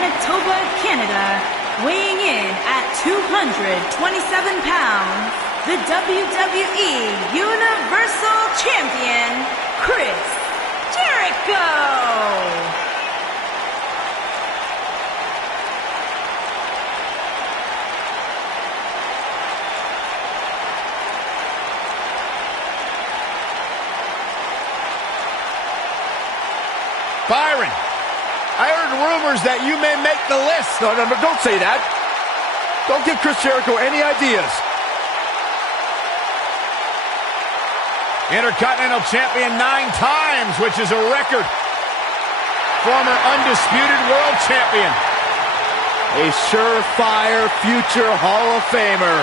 Manitoba, Canada, weighing in at 227 pounds, the WWE Universal Champion, Chris Jericho! Byron, I heard rumors that you may make the list. No, don't say that. Don't give Chris Jericho any ideas. Intercontinental Champion 9 times, which is a record. Former Undisputed World Champion. A surefire future Hall of Famer.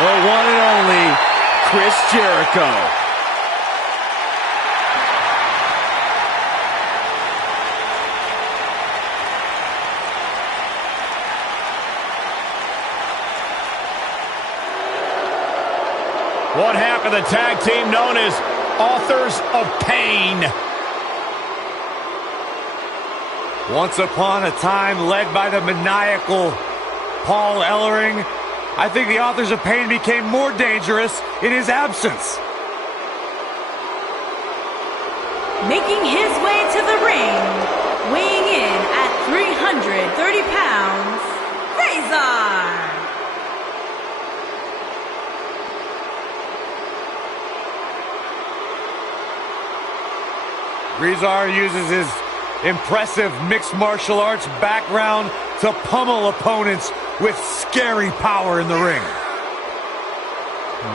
The one and only Chris Jericho. What happened to the tag team known as Authors of Pain? Once upon a time, led by the maniacal Paul Ellering, I think the Authors of Pain became more dangerous in his absence. Making his way to the ring, weighing in at 330 pounds, Razor! Razor uses his impressive mixed martial arts background to pummel opponents with scary power in the ring.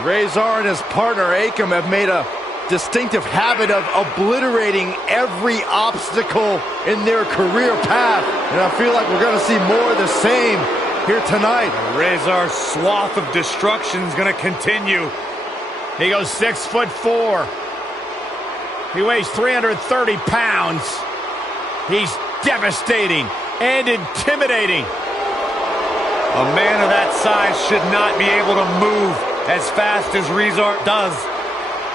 Razor and his partner Akam have made a distinctive habit of obliterating every obstacle in their career path. And I feel like we're going to see more of the same here tonight. Razor's swath of destruction is going to continue. He goes 6'4". He weighs 330 pounds. He's devastating and intimidating. A man of that size should not be able to move as fast as Razor does.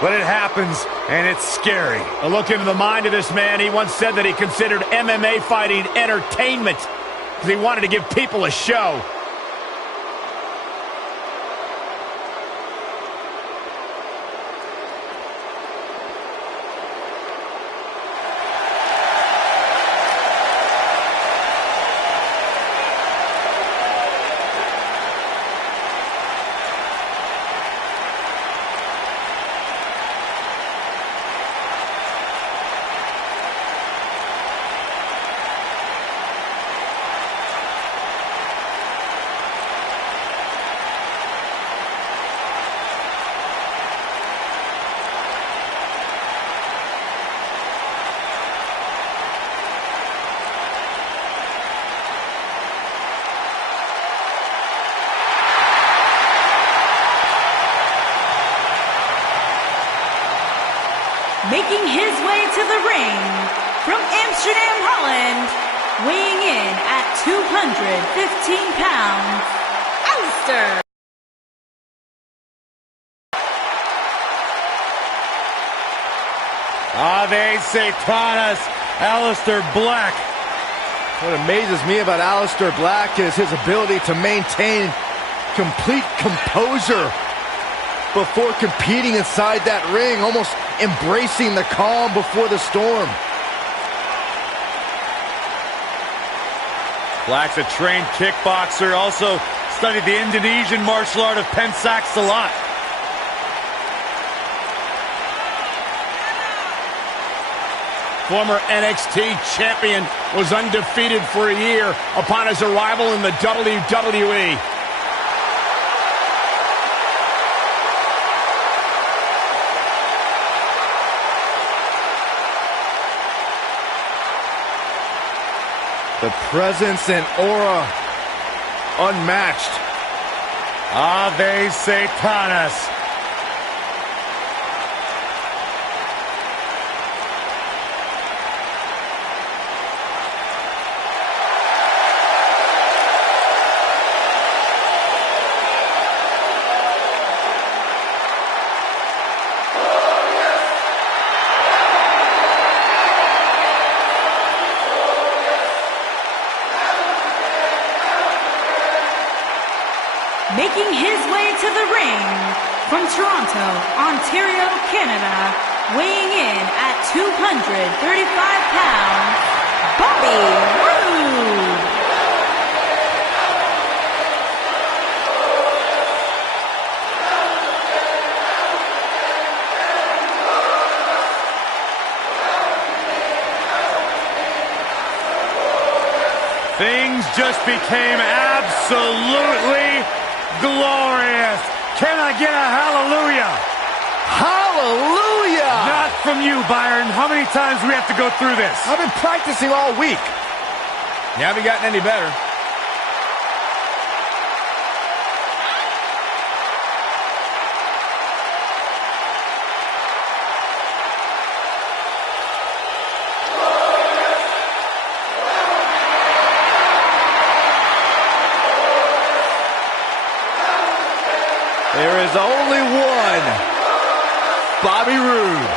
But it happens, and it's scary. A look into the mind of this man. He once said that he considered MMA fighting entertainment because he wanted to give people a show. Making his way to the ring from Amsterdam, Holland, weighing in at 215 pounds, Aleister. Ave Satanas, Aleister Black. What amazes me about Aleister Black is his ability to maintain complete composure before competing inside that ring, almost embracing the calm before the storm. Black's a trained kickboxer, also studied the Indonesian martial art of Pencak Silat. Former NXT champion was undefeated for a year upon his arrival in the WWE. The presence and aura unmatched. Ave Satanas. Making his way to the ring from Toronto, Ontario, Canada, weighing in at 235 pounds, Bobby Roode. Things just became absolutely glorious. Can I get a hallelujah? Hallelujah! Not from you, Byron. How many times do we have to go through this? I've been practicing all week. You haven't gotten any better. There is only one Bobby Roode.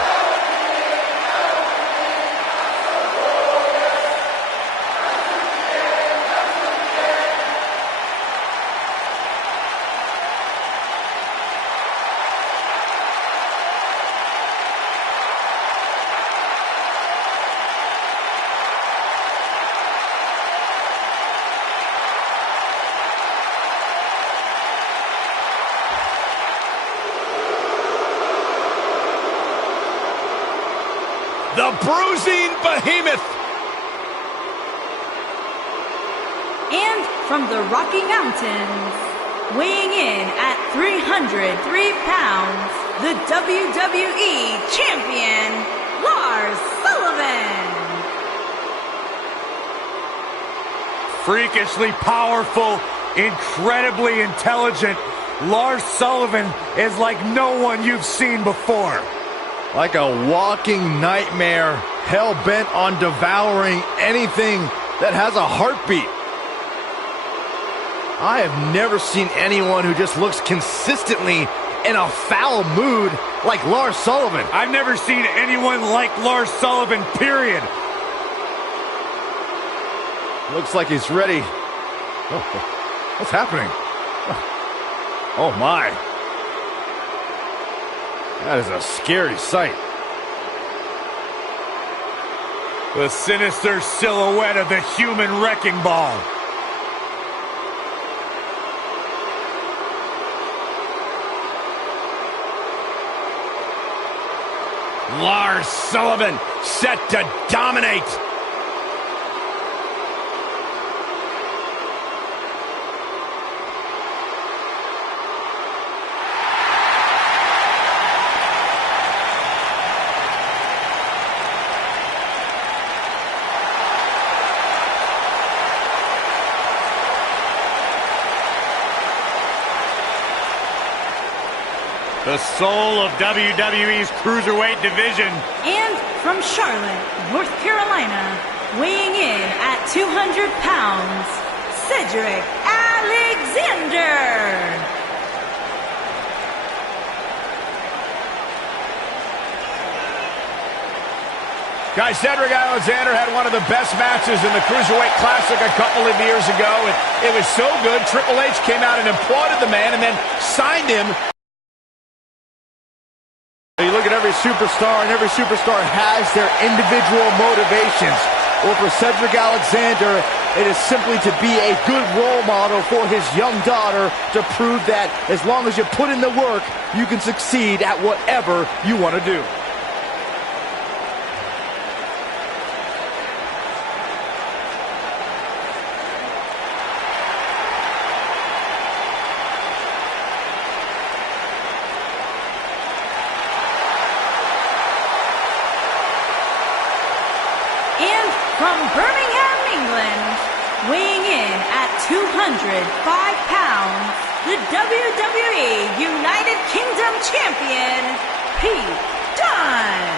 The bruising behemoth. And from the Rocky Mountains, weighing in at 303 pounds, the WWE Champion, Lars Sullivan. Freakishly powerful, incredibly intelligent, Lars Sullivan is like no one you've seen before. Like a walking nightmare, hell-bent on devouring anything that has a heartbeat. I have never seen anyone who just looks consistently in a foul mood like Lars Sullivan. I've never seen anyone like Lars Sullivan, period. Looks like he's ready. Oh, what's happening? Oh my. That is a scary sight. The sinister silhouette of the human wrecking ball. Lars Sullivan set to dominate. The soul of WWE's Cruiserweight division. And from Charlotte, North Carolina, weighing in at 200 pounds, Cedric Alexander. Guys, Cedric Alexander had one of the best matches in the Cruiserweight Classic a couple of years ago. It was so good, Triple H came out and applauded the man and then signed him. You look at every superstar, and every superstar has their individual motivations. Well, for Cedric Alexander, it is simply to be a good role model for his young daughter to prove that as long as you put in the work, you can succeed at whatever you want to do. And from Birmingham, England, weighing in at 205 pounds, the WWE United Kingdom Champion, Pete Dunne.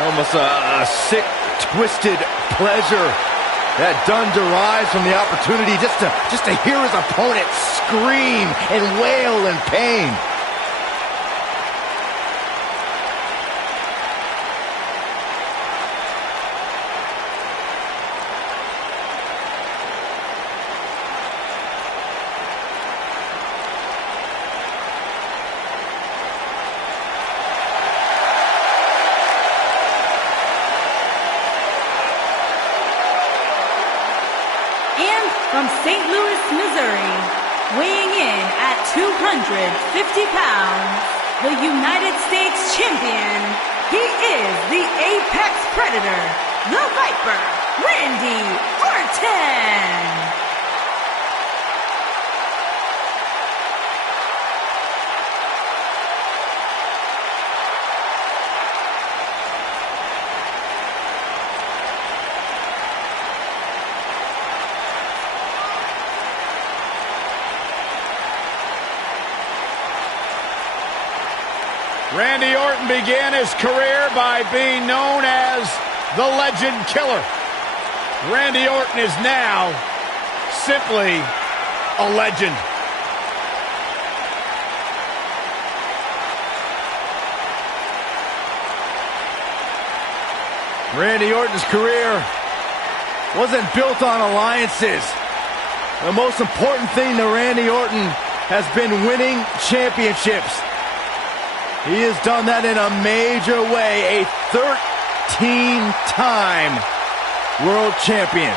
Almost a sick, twisted pleasure that Dunn derives from the opportunity just to hear his opponent scream and wail in pain. From St. Louis, Missouri, weighing in at 250 pounds, the United States champion, he is the Apex Predator, the Viper, Randy Orton. Randy Orton began his career by being known as the Legend Killer. Randy Orton is now simply a legend. Randy Orton's career wasn't built on alliances. The most important thing to Randy Orton has been winning championships. He has done that in a major way, a 13-time world champion.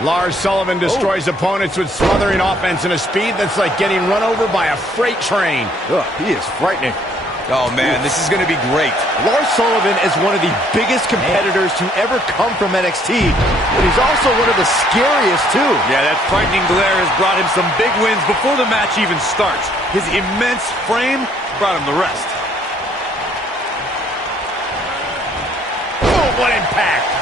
Lars Sullivan destroys opponents with smothering offense and a speed that's like getting run over by a freight train. Ugh, he is frightening. Oh, man, this is going to be great. Lars Sullivan is one of the biggest competitors to ever come from NXT, but he's also one of the scariest, too. Yeah, that frightening glare has brought him some big wins before the match even starts. His immense frame brought him the rest. Oh, what impact!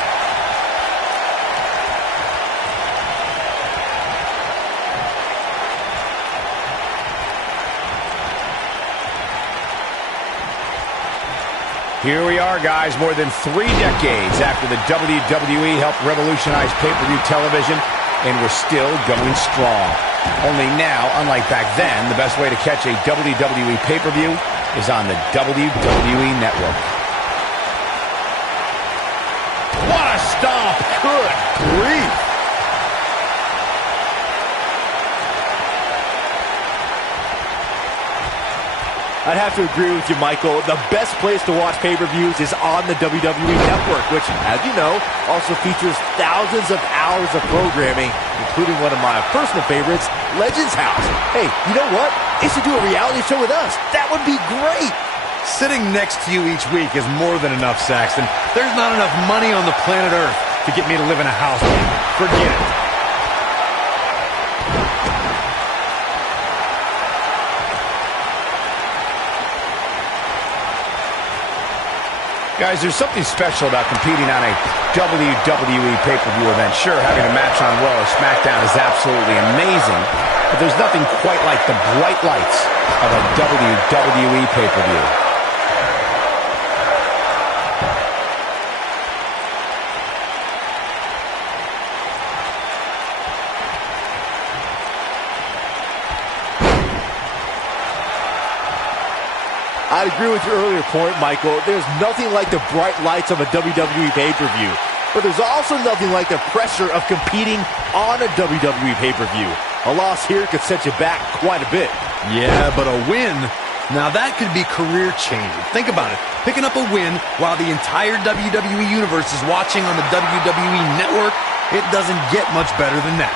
Here we are, guys, more than 3 decades after the WWE helped revolutionize pay-per-view television, and we're still going strong. Only now, unlike back then, the best way to catch a WWE pay-per-view is on the WWE Network. What a stomp! Good grief! I'd have to agree with you, Michael. The best place to watch pay-per-views is on the WWE Network, which, as you know, also features thousands of hours of programming, including one of my personal favorites, Legends House. Hey, you know what? They should do a reality show with us. That would be great. Sitting next to you each week is more than enough, Saxton. There's not enough money on the planet Earth to get me to live in a house. Forget it. Guys, there's something special about competing on a WWE pay-per-view event. Sure, having a match on Raw or SmackDown is absolutely amazing, but there's nothing quite like the bright lights of a WWE pay-per-view. I'd agree with your earlier point, Michael. There's nothing like the bright lights of a WWE pay-per-view. But there's also nothing like the pressure of competing on a WWE pay-per-view. A loss here could set you back quite a bit. Yeah, but a win, now that could be career-changing. Think about it. Picking up a win while the entire WWE Universe is watching on the WWE Network, it doesn't get much better than that.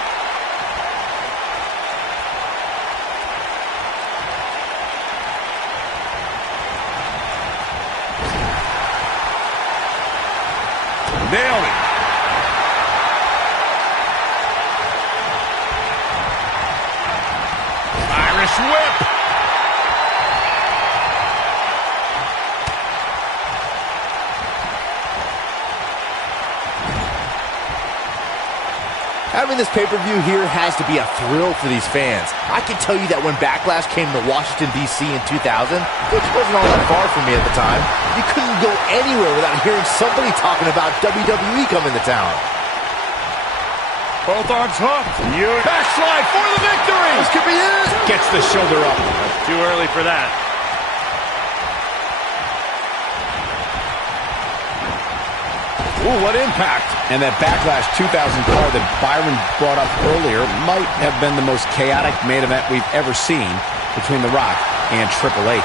Nailed it. Irish whip. Having this pay-per-view here has to be a thrill for these fans. I can tell you that when Backlash came to Washington, D.C. in 2000, which wasn't all that far from me at the time, you couldn't go anywhere without hearing somebody talking about WWE coming to town. Both arms hooked. Backslide for the victory. This could be it. Gets the shoulder up. Too early for that. Ooh, what impact. And that Backlash 2000 card that Byron brought up earlier might have been the most chaotic main event we've ever seen between The Rock and Triple H.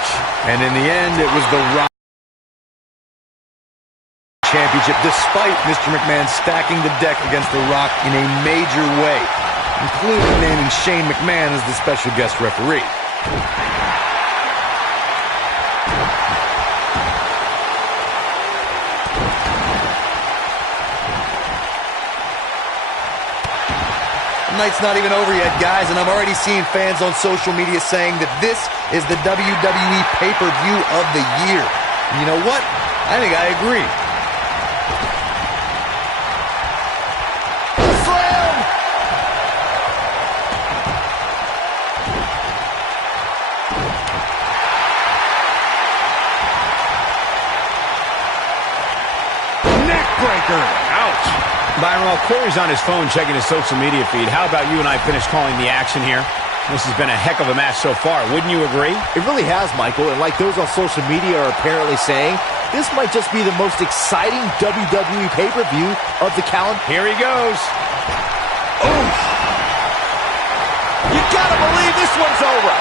And in the end, it was The Rock Championship, despite Mr. McMahon stacking the deck against The Rock in a major way, including naming Shane McMahon as the special guest referee. The night's not even over yet, guys, and I'm already seeing fans on social media saying that this is the WWE pay-per-view of the year. And you know what? I think I agree. Slam! Neckbreaker. Ouch. Byron, while Corey's on his phone checking his social media feed, how about you and I finish calling the action here? This has been a heck of a match so far. Wouldn't you agree? It really has, Michael, and like those on social media are apparently saying, this might just be the most exciting WWE pay-per-view of the calendar. Here he goes. Oh! You gotta believe this one's over.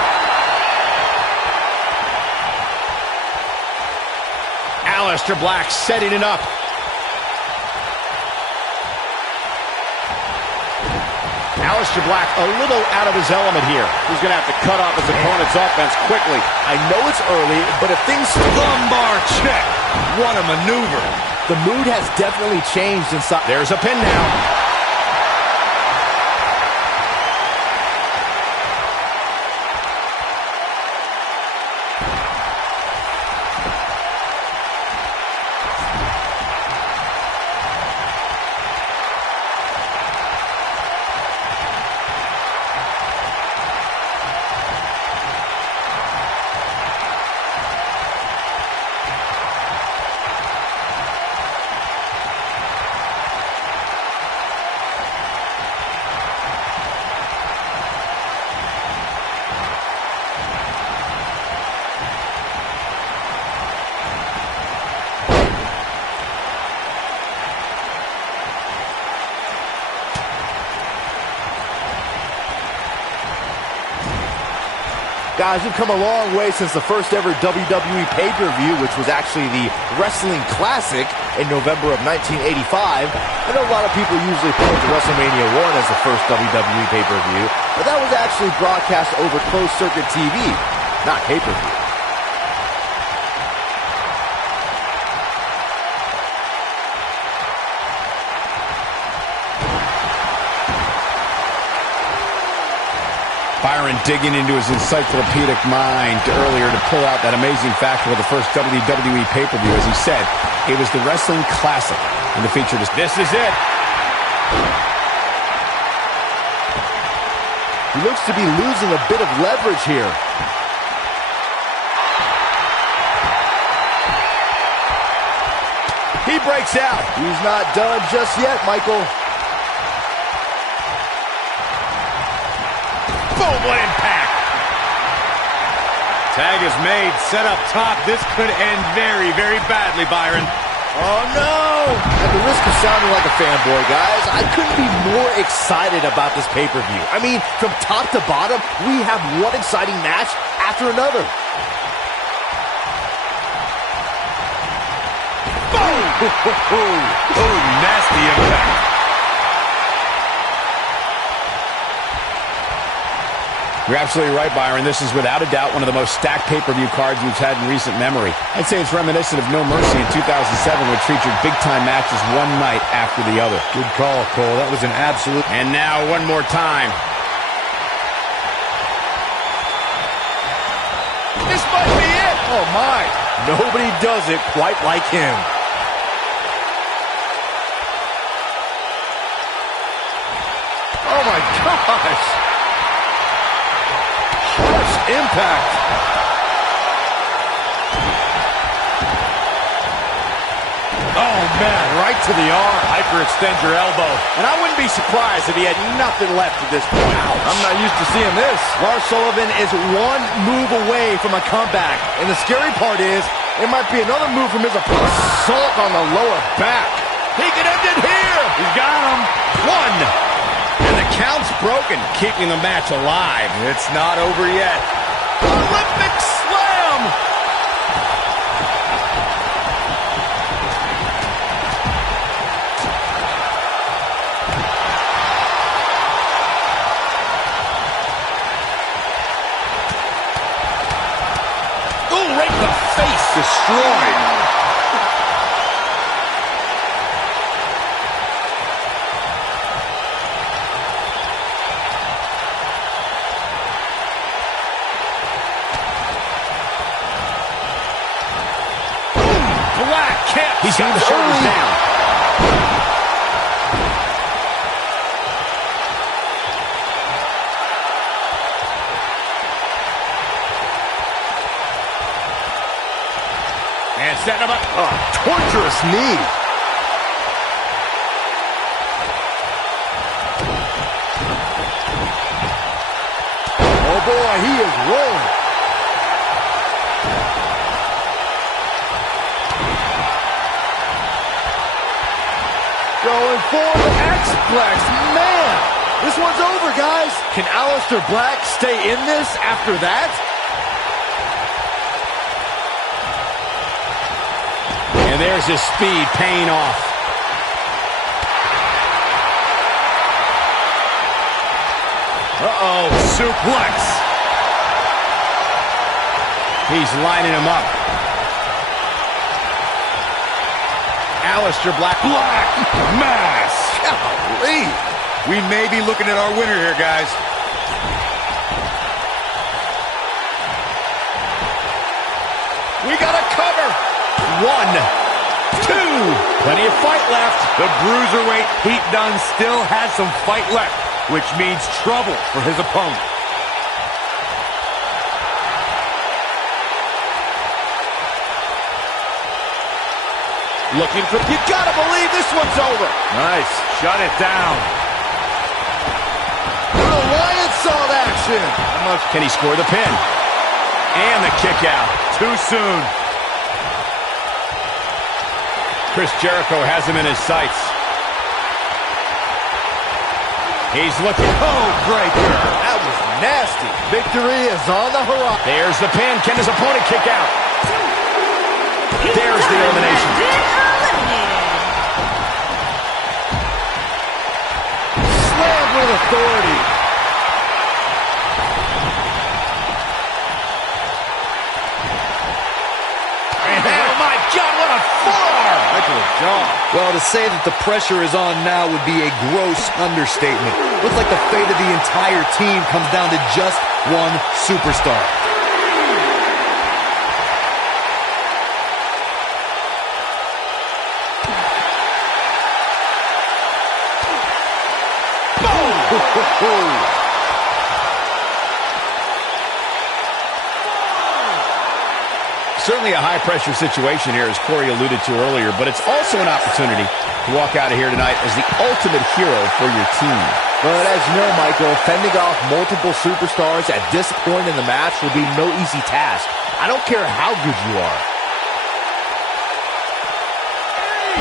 Aleister Black setting it up. Aleister Black a little out of his element here. He's going to have to cut off his opponent's offense quickly. I know it's early, but if things... Lumbar check. What a maneuver. The mood has definitely changed inside... There's a pin now. Guys, we've come a long way since the first ever WWE pay-per-view, which was actually the Wrestling Classic in November of 1985. I know a lot of people usually point to WrestleMania 1 as the first WWE pay-per-view, but that was actually broadcast over closed-circuit TV, not pay-per-view. Byron digging into his encyclopedic mind earlier to pull out that amazing fact about the first WWE pay-per-view. As he said, it was the Wrestling Classic, and the feature is this is it. He looks to be losing a bit of leverage here. He breaks out. He's not done just yet, Michael. Boom, what impact. Tag is made, set up top. This could end very, very badly, Byron. Oh, no! At the risk of sounding like a fanboy, guys, I couldn't be more excited about this pay-per-view. I mean, from top to bottom, we have one exciting match after another. Boom! Oh, nasty impact. You're absolutely right, Byron. This is without a doubt one of the most stacked pay-per-view cards we've had in recent memory. I'd say it's reminiscent of No Mercy in 2007, which featured big-time matches one night after the other. Good call, Cole. That was an absolute... And now, one more time. this might be it. Oh, my. Nobody does it quite like him. Oh, my gosh. Harsh impact. Oh, man, right to the arm. Hyperextend your elbow. And I wouldn't be surprised if he had nothing left at this point. Ouch. I'm not used to seeing this. Lars Sullivan is one move away from a comeback. And the scary part is, it might be another move from his opponent. Assault on the lower back. He can end it here. He's got him. One. And the count's broken, keeping the match alive. It's not over yet. Olympic slam. Ooh, right in the face. Destroyed. He's got the shoulders down. And setting him up. Oh, torturous knee. Oh, boy, he is rolling. Going for the X-Plex. Man, this one's over, guys. Can Aleister Black stay in this after that? And there's his speed paying off. Uh-oh, suplex. He's lining him up. Aleister Black. Black Mass. Golly. We may be looking at our winner here, guys. We got a cover. 1, 2. Plenty of fight left. The Bruiserweight Pete Dunne still has some fight left, which means trouble for his opponent. Looking for... You gotta believe this one's over. Nice. Shut it down. The Lion saw action. How much can he score the pin? And the kick out. Too soon. Chris Jericho has him in his sights. He's looking. Oh, breaker. That was nasty. Victory is on the horizon. There's the pin. Can his opponent kick out? There's the elimination. Slammed with authority. Oh, my God, what a forearm. Right to the jaw. Well, to say that the pressure is on now would be a gross understatement. Looks like the fate of the entire team comes down to just one superstar. Certainly a high-pressure situation here, as Corey alluded to earlier, but it's also an opportunity to walk out of here tonight as the ultimate hero for your team. But as you know, Michael, fending off multiple superstars at this point in the match will be no easy task. I don't care how good you are.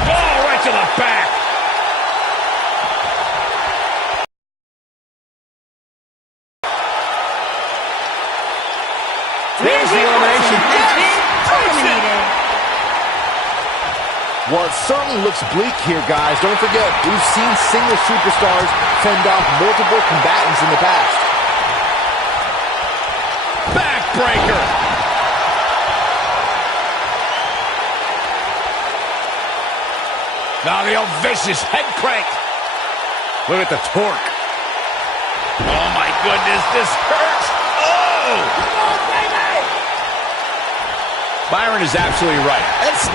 Oh, right to the back. There's the elimination. Well, it certainly looks bleak here, guys. Don't forget, we've seen single superstars fend off multiple combatants in the past. Backbreaker. Now the old vicious head crank. Look at the torque. Oh, my goodness, this hurts. Oh! Come on, baby! Byron is absolutely right.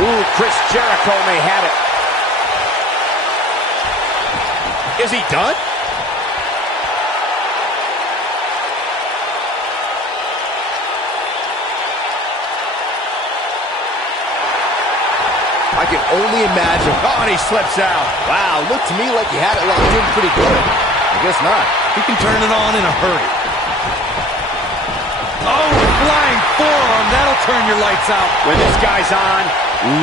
Ooh, Chris Jericho may have it. Is he done? I can only imagine. Oh, and he slips out. Wow, looked to me like he had it locked in pretty good. I guess not. He can turn it on in a hurry. Oh, flying forearm. That'll turn your lights out. When this guy's on,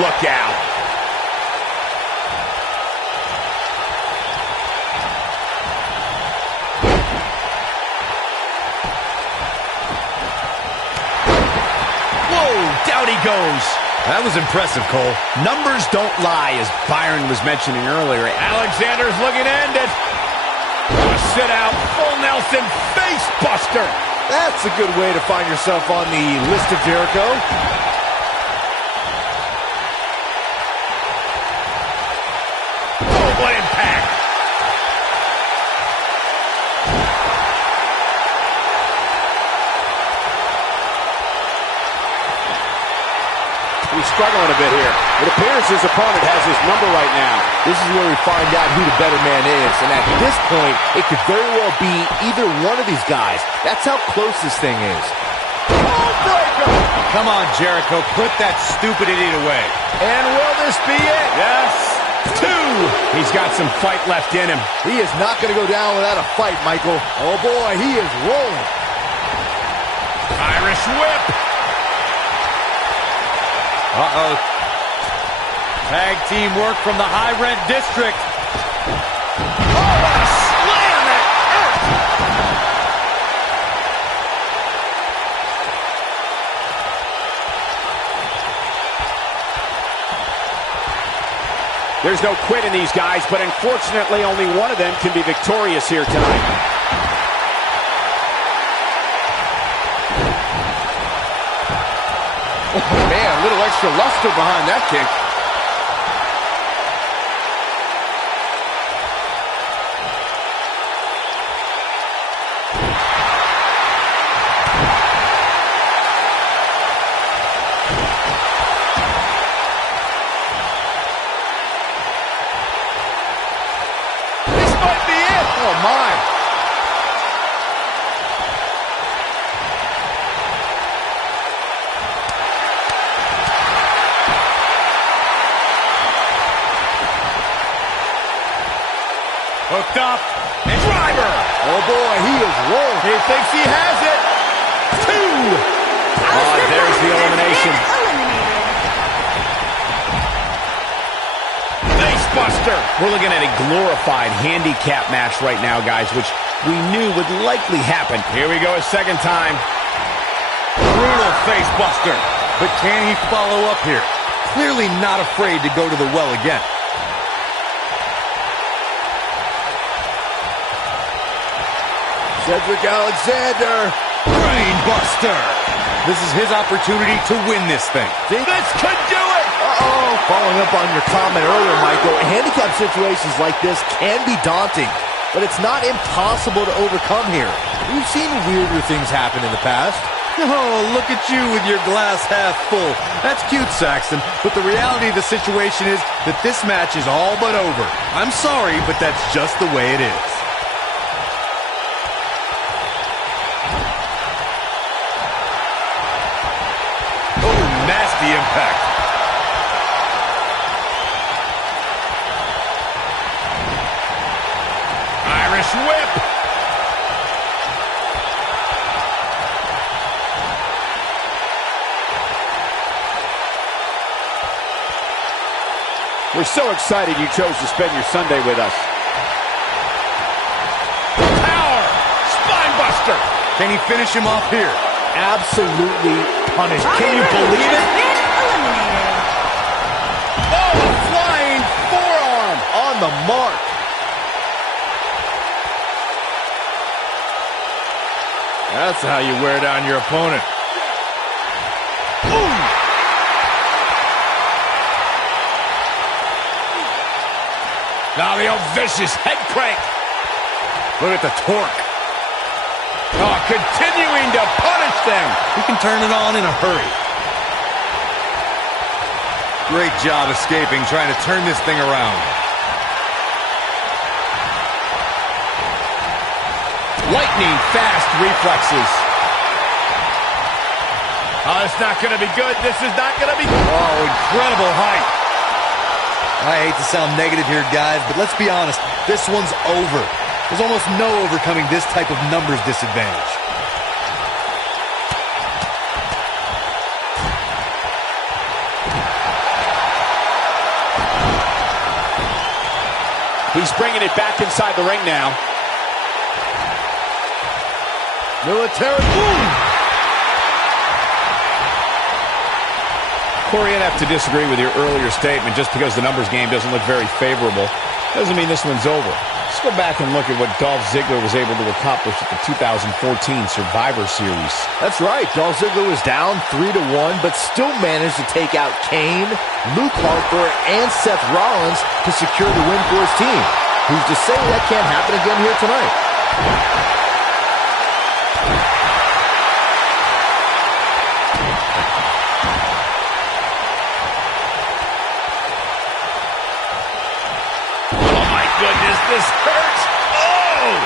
look out. Whoa, down he goes. That was impressive, Cole. Numbers don't lie, as Byron was mentioning earlier. Alexander's looking to end it. Sit out, full Nelson, face buster. That's a good way to find yourself on the list of Jericho. Oh, what impact. He's struggling a bit here. It appears his opponent has his number right now. This is where we find out who the better man is. And at this point, it could very well be either one of these guys. That's how close this thing is. Come on, Jericho, put that stupid idiot away. And will this be it? Yes. 2. He's got some fight left in him. He is not going to go down without a fight, Michael. Oh, boy, he is rolling. Irish whip. Uh-oh. Tag team work from the High Rent District. Oh, what a slam that hurt. There's no quit in these guys, but unfortunately only one of them can be victorious here tonight. Oh, man, a little extra luster behind that kick. This might be it. Oh, my. Hooked up. And driver. Oh, boy, he is rolling. He thinks he has it. 2. Oh, there's the elimination. Facebuster. We're looking at a glorified handicap match right now, guys, which we knew would likely happen. Here we go a second time. Brutal facebuster. But can he follow up here? Clearly not afraid to go to the well again. Cedric Alexander. Brainbuster. This is his opportunity to win this thing. This could do it. Uh-oh. Following up on your comment earlier, Michael, handicap situations like this can be daunting, but it's not impossible to overcome here. We've seen weirder things happen in the past. Oh, look at you with your glass half full. That's cute, Saxton, but the reality of the situation is that this match is all but over. I'm sorry, but that's just the way it is. Nasty impact. Irish whip. We're so excited you chose to spend your Sunday with us. Power. Spinebuster. Can he finish him off here? Absolutely punished. Can you believe it? Oh, a flying forearm. On the mark. That's how you wear down your opponent. Ooh. Now the old vicious head crank. Look at the torque. Oh, continuing to punish them. He can turn it on in a hurry. Great job escaping, trying to turn this thing around. Lightning fast reflexes. Oh, it's not going to be good. This is not going to be... Oh, incredible height. I hate to sound negative here, guys, but let's be honest. This one's over. There's almost no overcoming this type of numbers disadvantage. He's bringing it back inside the ring now. Military boom! Corey, I'd have to disagree with your earlier statement. Just because the numbers game doesn't look very favorable doesn't mean this one's over. Let's go back and look at what Dolph Ziggler was able to accomplish at the 2014 Survivor Series. That's right. Dolph Ziggler was down 3-1, but still managed to take out Kane, Luke Harper, and Seth Rollins to secure the win for his team. Who's to say that can't happen again here tonight? Goodness, this hurts. Oh!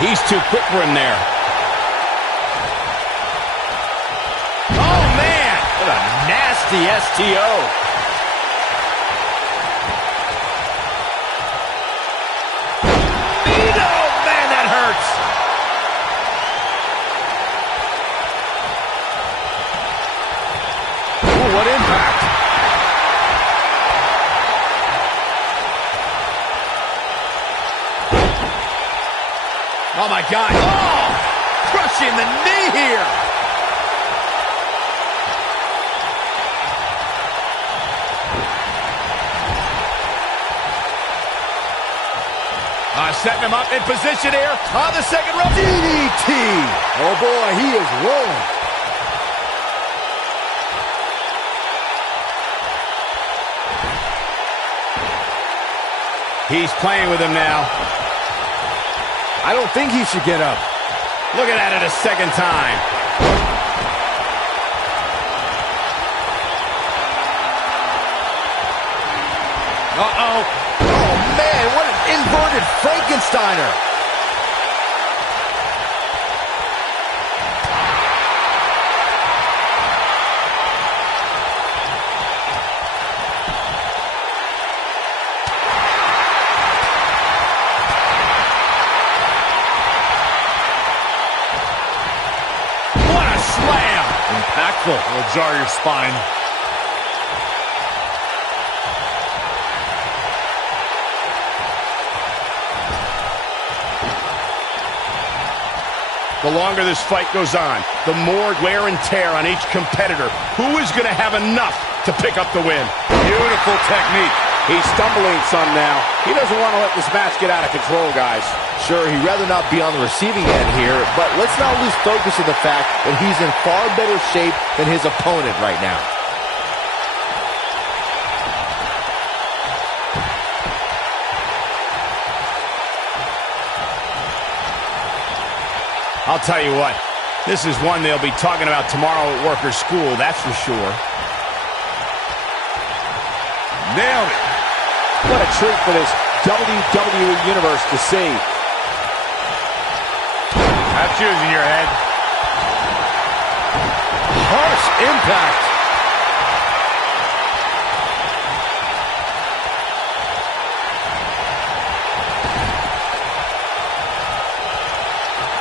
He's too quick for him there. Oh, man! What a nasty STO. Oh, man, that hurts. What impact! Oh my God! Oh! Crushing the knee here! Setting him up in position here on the second rope. DDT! Oh boy, he is rolling. He's playing with him now. I don't think he should get up. Looking at it a second time. Uh-oh. Oh, man, what an inverted Frankensteiner. Impactful. It'll jar your spine. The longer this fight goes on, the more wear and tear on each competitor. Who is going to have enough to pick up the win? Beautiful technique. He's stumbling some now. He doesn't want to let this match get out of control, guys. Sure, he'd rather not be on the receiving end here, but let's not lose focus of the fact that he's in far better shape than his opponent right now. I'll tell you what, this is one they'll be talking about tomorrow at Workers' School, that's for sure. Nailed it. What a treat for this WWE Universe to see. That's using your head. Harsh impact.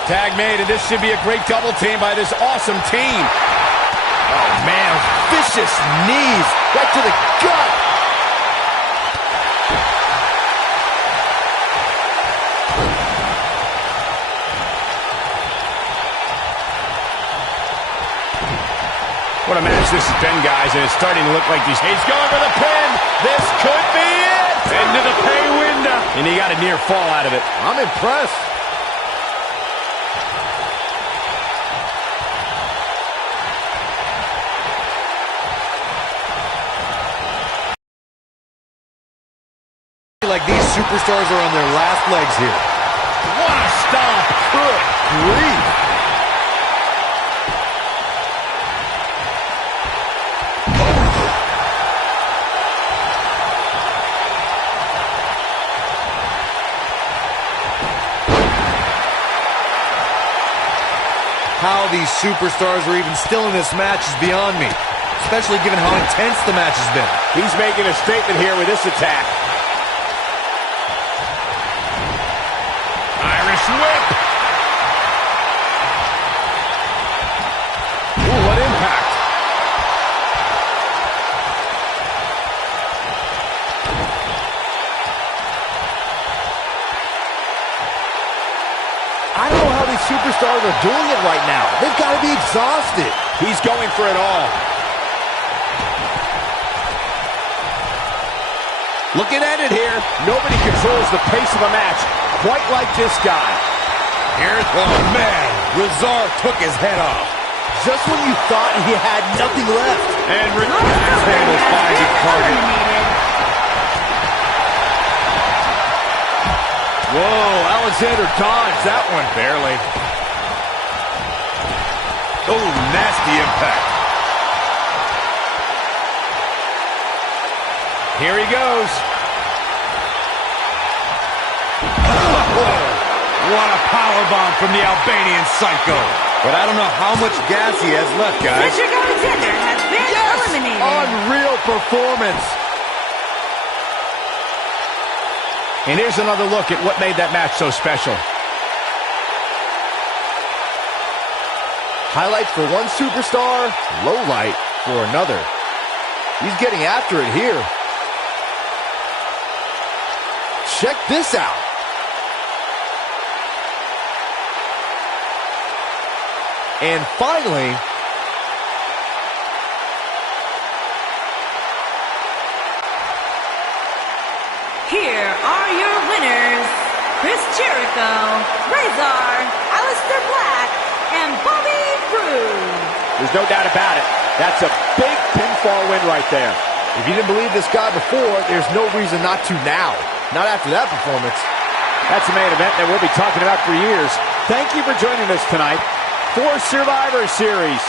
Tag made, and this should be a great double team by this awesome team. Oh, man, vicious knees right to the gut. What a match this has been, guys, and it's starting to look like he's going for the pin. This could be it. Into the pay window. And he got a near fall out of it. I'm impressed. Like these superstars are on their last legs here. What a stomp. Good grief. How these superstars were even still in this match is beyond me, especially given how intense the match has been. He's making a statement here with this attack. Irish whip. Ooh, what impact. I don't know how these superstars are doing it right now. They've got to be exhausted. He's going for it all. Looking at it here. Nobody controls the pace of a match quite like this guy. Here's, oh man, Rezar took his head off. Just when you thought he had nothing left. And Ricochet finds its target. Whoa, Alexander dodged that one barely. Oh, nasty impact. Here he goes. What a powerbomb from the Albanian Psycho. But I don't know how much gas he has left, guys. Cedric Alexander has been eliminated. Unreal performance. And here's another look at what made that match so special. Highlight for one superstar, low light for another. He's getting after it here. Check this out. And finally, here are your winners, Chris Jericho, Rezar, Aleister Black, and Bobby Roode. There's no doubt about it. That's a big pinfall win right there. if you didn't believe this guy before, there's no reason not to now. Not after that performance. That's the main event that we'll be talking about for years. Thank you for joining us tonight for Survivor Series.